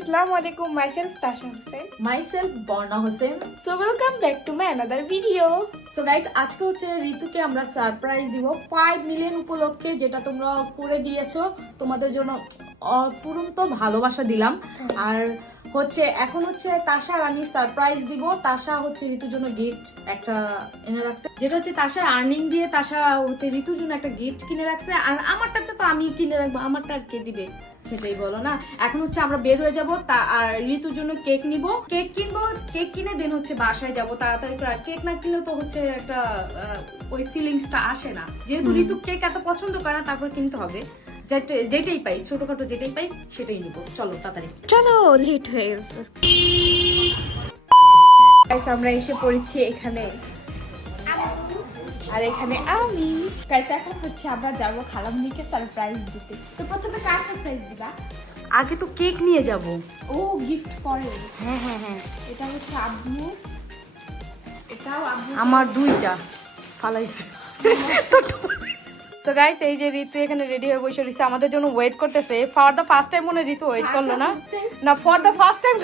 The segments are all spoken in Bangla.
assalamu alaikum. Myself Tasha Hussain. Myself Borna Hussain. So welcome back to my another video. So guys, আজকে হচ্ছে ঋতুকে আমরা সারপ্রাইজ দিব 5 মিলিয়ন উপলক্ষে, যেটা তোমরা করে দিয়েছো। তোমাদের জন্য অপূরন্ত ভালোবাসা দিলাম। আর হচ্ছে এখন হচ্ছে তাশা আর আমি সারপ্রাইজ দিব। তাশা হচ্ছে ঋতুর জন্য গিফট একটা এনে রাখছে, যেটা হচ্ছে তাশার আর্নিং দিয়ে তাশা হচ্ছে ঋতুর জন্য একটা গিফট কিনে রাখছে। আর আমারটা তো আমি কিনে রাখবো, আমারটা আর কে দিবে সেটাই বলো না। এখন হচ্ছে আমরা বের হয়ে যাবো আর ঋতুর জন্য কেক নিব, কেক কিনবো, কেক কিনে দেন হচ্ছে বাসায় যাবো তাড়াতাড়ি করে। কেক না কিনলে তো হচ্ছে একটা ওই ফিলিংসটা আসে না, যেহেতু ঋতু কেক এত পছন্দ করে না, তারপর কিনতে হবে। যেটাই পাই, ছোটখাটো যেটাই পাই সেটাই নিবো। চলো তাড়াতাড়ি চলো, লেট হয়ে গেছে। গাইস, আমরা এসে পড়েছি এখানে, আর এখানে আমি। গাইস, এখন হচ্ছে আমরা যাবো খালামণিকে সারপ্রাইজ দিতে। তো প্রথমে কার সারপ্রাইজ দিবা? আগে তো কেক নিয়ে যাব। ও, গিফট পরে। হ্যাঁ হ্যাঁ হ্যাঁ, এটা হচ্ছে আব্বু, এটাও আব্বু। আমার দুইটা ফালাইছে। সো গাইস, এই যে ঋতু এখানে রেডি হয়ে বসে রয়েছে, আমাদের জন্য ওয়েট করতেছে। ফর দ্য ফার্স্ট টাইম মনে ঋতু ওয়েট করলো না, না ফর দ্য ফার্স্ট টাইম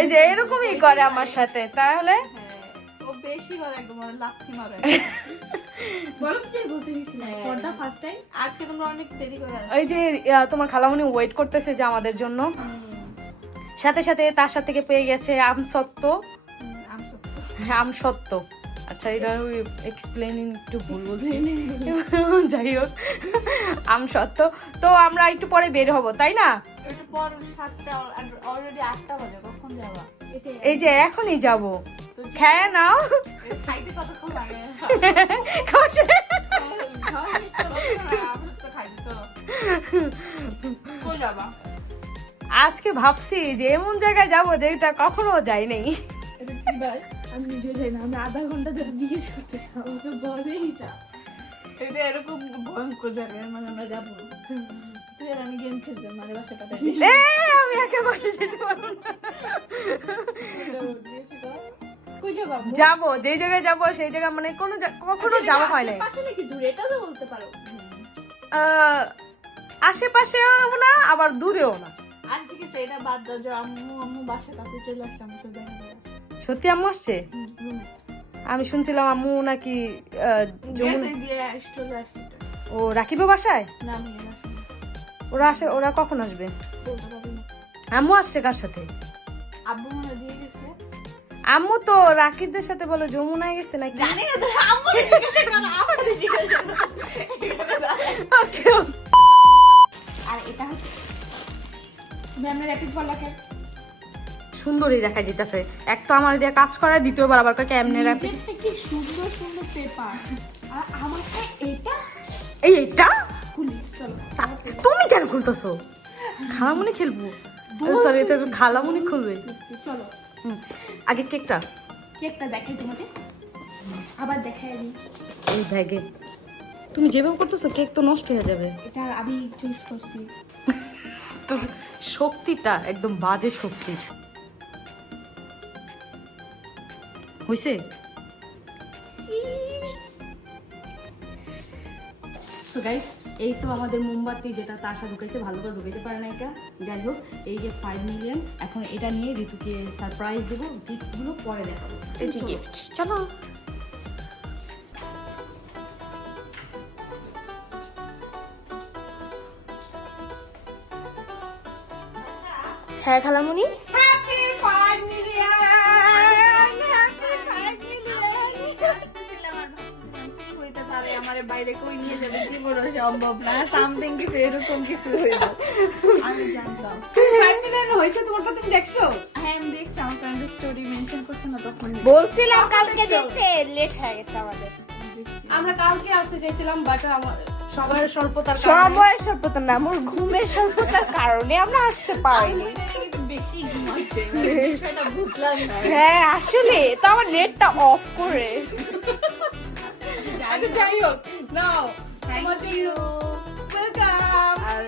এই যে এরকমই করে আমার সাথে, তাহলে ও বেশি করে একদম লাথি মারে। বলো কি বলতে দিছিলা? For the first time. আজকে তোমরা অনেক দেরি করে আসছো। এই যে তোমার খালামণি ওয়েট করতেছে যে আমাদের জন্য। সাথে সাথে তার সাথে থেকে পেয়ে গেছে আমসত্ত্ব। আমসত্ত্ব, আচ্ছা এটা এক্সপ্লেনিং একটু ভুল বলছি, যাই হোক আমসত্ত্ব। তো আমরা একটু পরে বের হব, তাই না? একটু পর 7টা, অলরেডি 8টা বাজে। কখন যাবা? এই যে এখনই যাব। খেয়ে নাও। খাইতে কতক্ষণ লাগে? কই যাবা? আজকে ভাবছি যে এমন জায়গায় যাব যেটা কখনো যাই নাই। আমি নিজে যাই না, আমি আধা ঘন্টা ধরে জিজ্ঞেস করতেছি, আমাকে বলে এটা। এটা এরকম ভয়ঙ্কর জায়গায় মানে আমরা যাবো। তুই আর আমি গেম খেলতে মানে বাসাটা আমি একা বসে যেতে পারবো না। কই যাবা? যাবো, যেই জায়গায় যাবো সেই জায়গা মানে কখনো যাওয়া হয় নাই। পাশে নাকি দূরে, এটা তো বলতে পারো। আশেপাশেও না, আবার দূরেও না। আর ঠিক আছে, এটা বাদ দাও যে আম্মু বাসাটাতে চলে আসছে আমার সাথে দেখা করে। সত্যি আম্মু আসছে? আমি শুনছিলাম আম্মু নাকি চলে আসছে। ও রাকিবের বাসায়? না, আমি আসছি না। ওরা কখন আসবে? বলতে পারবি না। আম্মু আসছে কার সাথে? আব্বু মনে দিয়ে গেছে। আম্মু তো রাকিবদের সাথে বলো যমুনায় গেছে নাকি? জানি না, তোর আম্মু জিজ্ঞাসা করো, আমার জিজ্ঞাসা করো। আর এটা হচ্ছে ম্যামের র্যাপিড বলাকে সুন্দরই দেখা যেতেছে। এক তো আমার দিয়ে কাজ করা, দ্বিতীয়বার আবার কেমনে র্যাপিড। কি সুন্দর সুন্দর পেপার। আর আমারটা এটা এইটা খুলি। চলো, তুমি কেন খুলতেছো? খালামুনি খেলবো? সরি, এটা খালামুনি খুলবে। চলো আগে কেকটা দেখাই তোমাকে, আবার দেখাই দিই। এই ব্যাগে তুমি যেভাবে করতেছো কেক তো নষ্ট হয়ে যাবে। এটা আমি চুজ করছি। তোর শক্তিটা একদম বাজে শক্তি হইছে। সো গাইস, এই তো আমাদের মোমবাতি, যেটা তার সাথে ঢুকাইছে, ভালো করে ঢুকাইতে পারে না এটা। যাই হোক, এই যে 5 মিলিয়ন, এখন এটা নিয়ে ঋতুকে সারপ্রাইজ দেবো। গিফটগুলো পরে দেখাবো। এই যে গিফট, চলো। হ্যাঁ খালামণি, হ্যাপি 5 মিলিয়ন, হ্যাপি 5 মিলিয়ন। কি হইতে পারে আমারে বাইরে কই নিয়ে যাবে, জীবন সম্ভব না। সামথিং কিছু এরকম কিছু হইলো, আমি জানতাম। 5 মিলিয়ন হইছে তোমারটা, তুমি দেখছো? হ্যাঁ, আমি দেখছি, আমার ফ্রেন্ডের স্টোরি মেনশন করছে না তখন। বলছিলাম কালকে দেখতে, লেট হয়ে গেছে আমাদের। আমরা কালকে আসতে চাইছিলাম, বাট আমার সবার স্বল্পতার সময়ের স্বল্পতা না, আমার ঘুমের স্বল্পতার কারণে আমরা আসতে পারিনি। বেশি ঘুমাচ্ছে, বিষয়টা বুঝলাম না। হ্যাঁ আসলে তো আমার নেটটা অফ করে। যাই হোক, নাও থ্যাংক ইউ। ওয়েলকাম। আর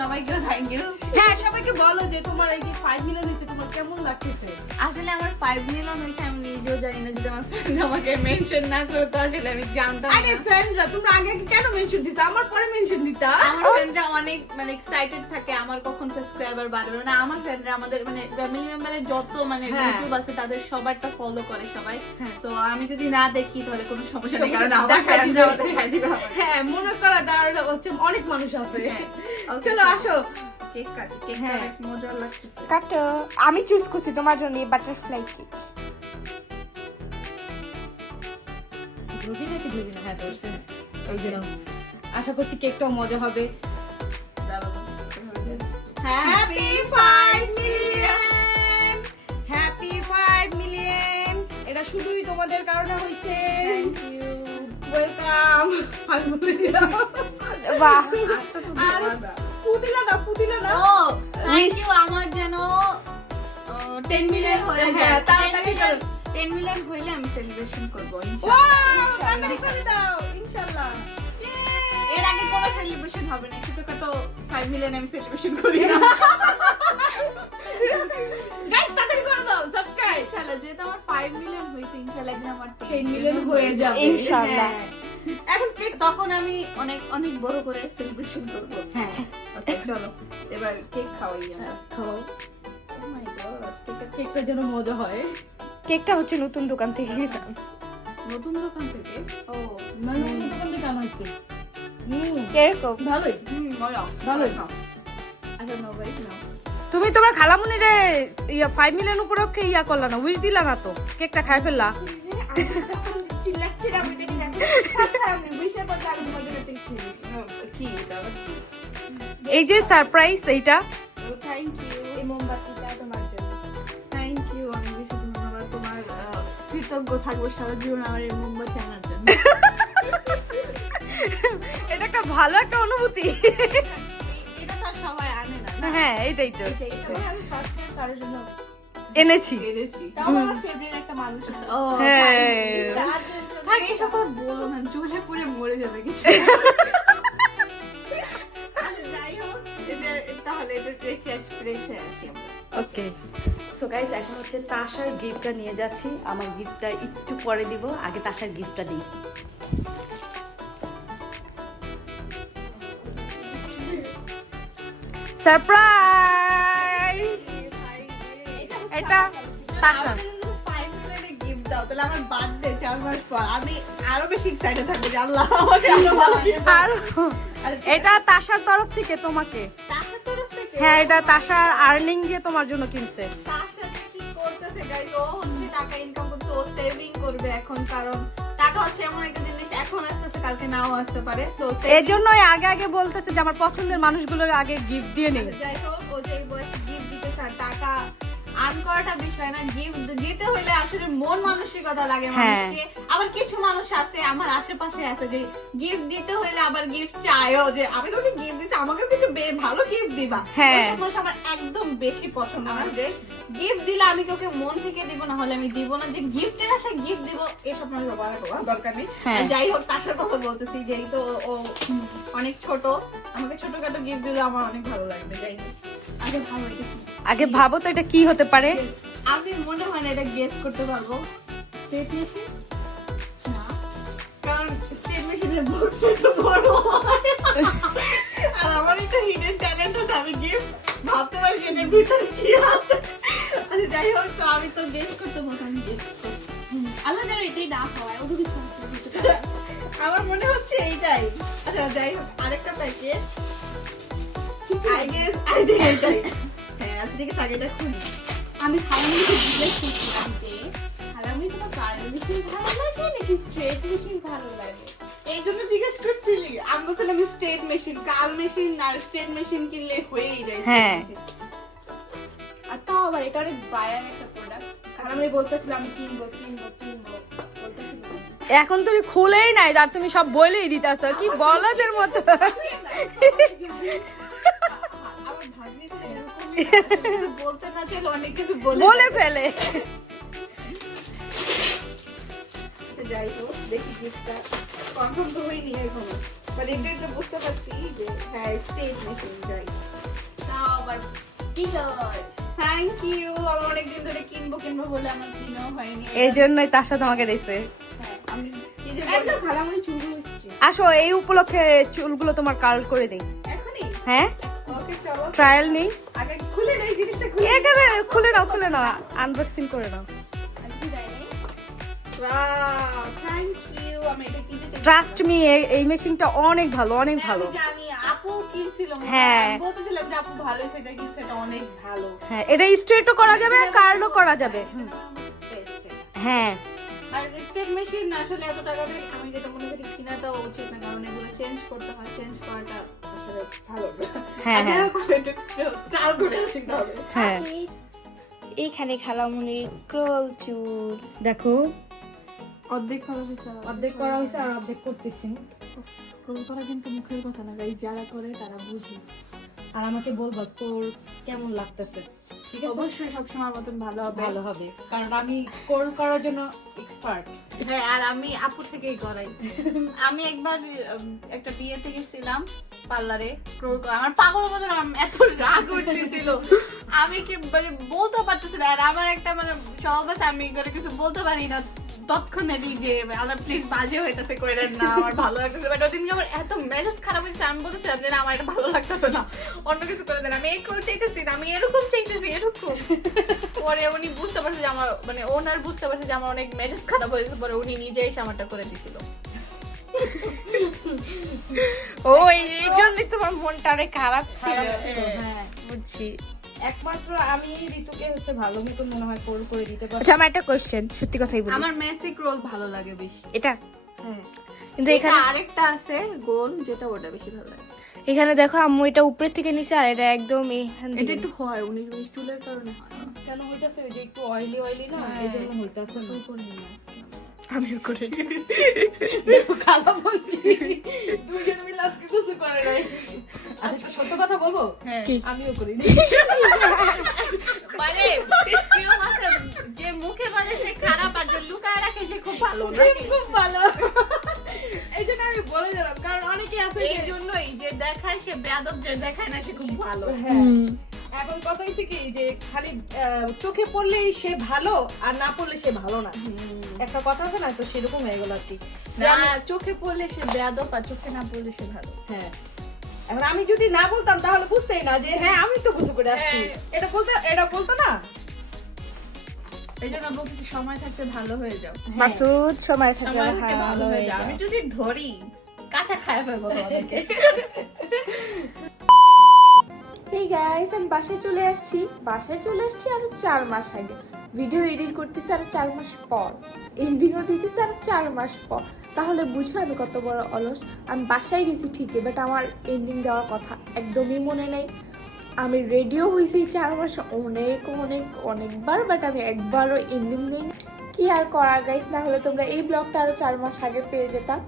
সবাইকেও থ্যাংক ইউ। হ্যাঁ সবাইকে বলো যে তোমার এই যে 5 মিলিয়ন হয়েছে তোমার কেমন লাগতেছে। আসলে আমার 5 মিলিয়ন হয়েছে আমি নিজেও জানি না, যদি আমার ফ্রেন্ড আমাকে মেনশন না করতো আসলে আমি জানতাম আরে না। ফ্রেন্ডরা তোমরা আগে কেন মেনশন দিছো, আমার পরে মেনশন দিতা। আমার ফ্রেন্ডরা অনেক মানে এক্সাইটেড থাকে আমার কখন সাবস্ক্রাইবার বাড়বে, মানে আমার ফ্রেন্ডরা আমাদের মানে ফ্যামিলি মেম্বারের যত মানে হ্যাঁ। ইউটিউব আছে তাদের সবারটা ফলো করে সবাই। হ্যাঁ। সো আমি যদি না দেখি তাহলে কোনো সমস্যা নেই, কারণ সমস্যা আমার দেখাই ফ্রেন্ডরা দিবে। দেখাই দিবে আমাকে। হ্যাঁ মনে করা তার হচ্ছে অনেক মানুষ আছে। Okay, চলো আসো। কেক কাটি, কেক হ্যাঁ। অনেক মজা লাগতেছে। কাটো, আমি চুজ করছি তোমার জন্য এই বাটারফ্লাই কেক। ধরবি নাকি ধরবি না? হ্যাঁ ধরছে। এই যে নাও। আশা করছি কেকটাও মজা হবে। Happy 5 million. Happy 5 million. এটা শুধুই তোমাদের কারণে হইছে। Thank you. ওয়েলকাম। আমি বলে দিলাম। বাহ, আর পুদিনা না। ও থ্যাংক ইউ, আমার যেন 10 মিলিয়ন হয়ে হ্যাঁ, যায়। তাড়াতাড়ি করো। 10 মিলিয়ন হইলে আমি সেলিব্রেশন করব ওয়াও, তাড়াতাড়ি করে দাও ইনশাআল্লাহ। এর আগে কোনো সেলিব্রেশন হবে না, ছোটখাটো 5 মিলিয়ন আমি সেলিব্রেশন করি না। গাইস তাড়াতাড়ি করে দাও সাবস্ক্রাইব। ইনশাআল্লাহ যেহেতু আমার 5 মিলিয়ন হয়েছে, ইনশাআল্লাহ একদিন আমার 10 মিলিয়ন হয়ে যাবে ইনশাআল্লাহ। হ্যাঁ। এখন কেক তখন আমি অনেক অনেক বড় করে সেলিব্রেশন করব। হ্যাঁ ওকে চলো এবার কেক খাওয়াই আমরা। খাও। ও মাই গড, কেকটা যেন মজা হয়। কেকটা হচ্ছে নতুন দোকান থেকে কিনলাম। নতুন দোকান থেকে। ও মানে নতুন দোকান থেকে আনা হয়েছে। কিরকম? ভালোই। মজা ভালোই। আচ্ছা নাও ভাই নাও। তুমি তোমার খালামুনিরে 5 মিলিয়ন উপলক্ষে করলা না, উইশ দিলা না তো, কেকটা খাই ফেললা। চিল্লাচ্ছিলাম এটা কি দেখো? আমি বুঝতে পারছি আমি তোমাদের কাছে কি এটা আবার কি? এই যে সারপ্রাইজ এইটা। ও থ্যাংক ইউ। এই মোমবাতিটা তোমার জন্য। থ্যাংক ইউ, অনেক বেশি ধন্যবাদ। তোমার কৃতজ্ঞ থাকবো সারা জীবন আমার এই মোমবাতি আনার জন্য। এটা একটা ভালো একটা অনুভূতি। এটা তো আর সবাই আনে না, না? হ্যাঁ এটাই তো আমি ফার্স্ট টাইম কারোর জন্য এনেছি। পেরেছি। তাও আমার ফেভারিট একটা মানুষ আছে। ও হ্যাঁ তার জন্য থাক, এইসব কথা বলো না, চুলে পুড়ে মরে যাবে কিছু। আচ্ছা, যাই হোক, তাহলে এটা রেখে ফ্রেশ হয়ে আসি আমরা। ওকে সো গাইস এখন হচ্ছে তাশার গিফটটা নিয়ে যাচ্ছি। আমার গিফটটা একটু পরে দিব, আগে তাশার গিফটটা দিই। সারপ্রাইজ, এটা তাশা। আমাকে যদি 5 মিলিয়নের gift দাও, তাহলে আমার birthday 4 মাস পর আমি আরো বেশি excited থাকবো যে আল্লাহ আমাকে আরো ভালো gift আর আরে এটা তাশার তরফ থেকে তোমাকে। টাকার তরফ থেকে? হ্যাঁ এটা তাশার আর্নিং দিয়ে তোমার জন্য কিনছে। তার সাথে কি করতেছে guys? ও হচ্ছে টাকা ইনকাম করছে, ও সেভিং করবে এখন, কারণ টাকা হচ্ছে এমন একটা জিনিস এখন আসতেছে কালকে নাও আসতে পারে। সো এই জন্যই আগে আগে বলতেছে যে আমার পছন্দের মানুষগুলোর আগে গিফট দিয়ে নেই। যাই হোক, ও যে বয়সে গিফট দিতে চায়, টাকা আর্ন করাটা বিষয় না, গিফট দিতে হলে আসলে মন মানসিকতা লাগে মানুষকে। আবার কিছু মানুষ আছে আমার আশেপাশে আছে যে গিফট দিতে হলে আবার গিফট চায়ও, যে আমি তোকে গিফট দিচ্ছি আমাকে কিন্তু ভালো গিফট দিবা। হ্যাঁ। ওইসব মানুষ আমার একদম বেশি পছন্দ না, যে গিফট দিলে আমি তোকে মন থেকে দিব, না হলে আমি দিব না, যে গিফটের আসে গিফট দিব, এসব মানুষ ব্যবহার করার দরকার নেই। হ্যাঁ। যাই হোক, তার সাথে কথা বলতেছি, যেহেতু ও অনেক ছোট, আমাকে ছোটখাটো গিফট দিলে আমার অনেক ভালো লাগবে। যাই হোক, আগে ভালো হইতেছে। আগে ভাবো তো এটা কি হতে পারে। আমি মনে হয় না এটা গেস করতে পারবো। স্টেট মেশিন না, কারণ স্টেট মেশিনের বক্স একটু বড় হয়। আর আমার একটা হিডেন ট্যালেন্ট আছে, আমি গিফট ভাবতে পারি যে এটার ভিতরে কি আছে। আচ্ছা যাই হোক, তো আমি তো গেস করতে পারবো, আমি গেস করতে। আল্লাহ যেন এটাই না হয়, ওটা কিছু হতে পারে। আমার মনে হচ্ছে এইটাই। আচ্ছা যাই হোক, আরেকটা প্যাকেট, আই থিংক এইটাই। হ্যাঁ আচ্ছা ঠিক আছে, আগেটা খুলি। আমি খালামুনিকে জিজ্ঞেস করছিলাম যে খালামুনি তোমার কার্ল মেশিন ভালো লাগে নাকি স্ট্রেট মেশিন ভালো লাগে? এই জন্য জিজ্ঞেস করছিলি? আমি বলছিলাম স্টেট মেশিন, কাল মেশিন আর স্টেট মেশিন কিনলে হয়েই যায়। হ্যাঁ। আর তাও আবার এটা অনেক বায়ার একটা প্রোডাক্ট। খালামুনি বলতেছিল আমি কিনবো বলতেছিল। এখন তুমি খুলেই নাই, আর তুমি সব বলেই দিতেছো, কি বলদের মতো। আমার ভাগ্নিটা এরকমই, বলতে না চাইলে অনেক কিছু বলে ফেলে। আচ্ছা, যাই হোক, দেখি গিফটটা কনফার্ম তো হয়নি এখনো, বাট এটা বুঝতে পারছি যে হ্যাঁ স্টেট মেশিন। যাই আমার পিলর। Thank you. আমি অনেকদিন ধরে কিনবো বলে আমার কিনাও হয়নি। এই জন্যই তাসা তোমাকে দিছে। হ্যাঁ, আমি কি যে একদম খালামুড়ি চুলগুলো এসছে। আসো এই উপলক্ষে চুলগুলো তোমার কার্ল করে দেই। এখনই হ্যাঁ ওকে চলো ট্রায়াল নেই। আগে খুলে নেই জিনিসটা খুলে। এখানে খুলে নাও আনবক্সিং করে নাও। আজকে যাই নাই। Wow thank you. আমি এটা কিনতে চাই। ট্রাস্ট মি এই মেশিনটা অনেক ভালো অনেক ভালো। আমি জানি আপু কিনছিল। হ্যাঁ। আমি বলতেছিলাম যে আপু ভালো সেটা কিনছে, এটা অনেক ভালো। হ্যাঁ এটা স্ট্রেটও করা যাবে কার্লও করা যাবে। Best এটা। হ্যাঁ আর স্টেট মেশিন আসলে এত টাকা দিয়ে আমি যেটা মনে করি কিনাটাও উচিত না, কারণ এগুলো চেঞ্জ করতে হয়, চেঞ্জ করাটা আসলে ভালো না। হ্যাঁ, আচ্ছা, হ্যাঁ। এরকম একটু ট্রায়াল করে আসি তাহলে। হ্যাঁ এইখানে খালামুনির ক্রল চুল দেখো, অর্ধেক করা হয়েছে। অর্ধেক করা হয়েছে আর অর্ধেক করতেছি। ক্রল করা কিন্তু মুখের কথা না, গাইস যারা করে তারা বুঝে। আর আমাকে বলবা তোর কেমন লাগতেছে, ঠিক আছে? অবশ্যই সবসময় মতন ভালো হবে। ভালো হবে, কারণ আমি কোর করার জন্য এক্সপার্ট। হ্যাঁ, আর আমি আপুর থেকেই করাই। আমি একবার একটা বিয়েতে গেছিলাম পার্লারে, ক্রল করা আমার পাগল মতন এত রাগ উঠতেছিল, আমি কি মানে বলতে পারতেছি না। আর আমার একটা মানে স্বভাব আছে, আমি করে কিছু বলতে পারি না তৎক্ষণাৎই, যে আল্লাহ প্লিজ বাজে হইতেছে কইরেন না, আমার ভালো লাগতেছে। বাট ওদিনকে আমার এত মেজাজ খারাপ হয়েছে, আমি বলতেছিলাম যে না আমার এটা ভালো লাগতেছে না, অন্য কিছু করে দেন। আমি এই ক্রল চাইতেছি না, আমি এরকম চাইতেছি, এরকম। পরে উনি বুঝতে পারছে যে আমার মানে ওনার বুঝতে পারছে যে আমার অনেক মেজাজ খারাপ হয়েছে, পরে উনি নিজে এসে আমারটা করে দিছিল। ও এই জন্যই তোমার মনটা অনেক খারাপ ছিল। হ্যাঁ, বুঝছি। একমাত্র আমি ঋতুকে হচ্ছে ভালো মতো মনে হয় কোর করে দিতে পারি। আচ্ছা আমার একটা কোশ্চেন, সত্যি কথাই বলি, আমার মেসিক রোল ভালো লাগে বেশি। এটা হ্যাঁ, কিন্তু এখানে এখানে আরেকটা আছে গোল, যেটা ওটা বেশি ভালো লাগে। এখানে দেখো আম্মু এটা উপরের থেকে নিচে আর এটা একদম এইখান এটা থেকে। একটু হয় 19-20 চুলের কারণে হয় না। কেন হইতাছে, ওই যে একটু অয়েলি না, হ্যাঁ। এই জন্য হইতাছে না। আমিও করে কালো বলছি, দুজন মিলে আজকে কিছু করে নাই। আচ্ছা সত্য কথা বলবো, হ্যাঁ, আমিও করি। মানে কেউ আছে যে মুখে বলে সে খারাপ, আর যে লুকায় রাখে সে খুব ভালো না। খুব ভালো, এই জন্য আমি বলে দিলাম, কারণ অনেকে আছে এই জন্যই যে দেখায় সে বেয়াদব, যে দেখায় না সে খুব ভালো। হ্যাঁ, এখন কথা হচ্ছে কি যে খালি চোখে পড়লেই সে ভালো আর না পড়লে সে ভালো না, একটা কথা আছে না, তো সেরকম হয়ে গেল আর কি। না, চোখে পড়লে সে বেয়াদব, আর চোখে না পড়লে সে ভালো। হ্যাঁ, এখন আমি যদি না বলতাম তাহলে বুঝতেই না যে হ্যাঁ আমি তো কিছু করে আসছি, হ্যাঁ। এটা বলতো না। এই জন্য বলতেছি সময় থাকতে ভালো হয়ে যাও, মাসুদ সময় থাকে সময় থাকতে ভালো হয়ে যাও। আমি যদি ধরি কাঁচা খায় ফেলবো তোমাদেরকে। হেই গাইস, আমি বাসায় চলে আসছি আরো 4 মাস আগে। ভিডিও এডিট করতেছি আরো 4 মাস পর, এন্ডিংও দিতেছি আরো 4 মাস পর। তাহলে বুঝো আমি কত বড় অলস। আমি বাসায় গেছি ঠিকই, বাট আমার এন্ডিং দেওয়ার কথা একদমই মনে নেই। আমি রেডিও হয়েছি 4 মাস অনেকবার, বাট আমি একবারও এন্ডিং দিইনি। কি আর করার গাইস, না হলে তোমরা এই ব্লগটা আরো 4 মাস আগে পেয়ে যেতাম।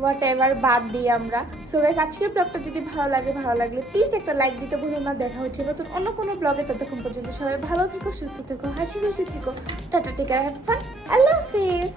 হোয়াট এভার, বাদ দিই আমরা। সো গাইস, আজকের ব্লগটা যদি ভালো লাগলে প্লিজ একটা লাইক দিতে ভুলো না। দেখা হচ্ছে নতুন অন্য কোনো ব্লগে, ততক্ষণ পর্যন্ত সবাই ভালো থেকো, সুস্থ থেকো, হাসি খুশি থেকো। Tata, take care, have fun, আল্লাহ হাফেজ।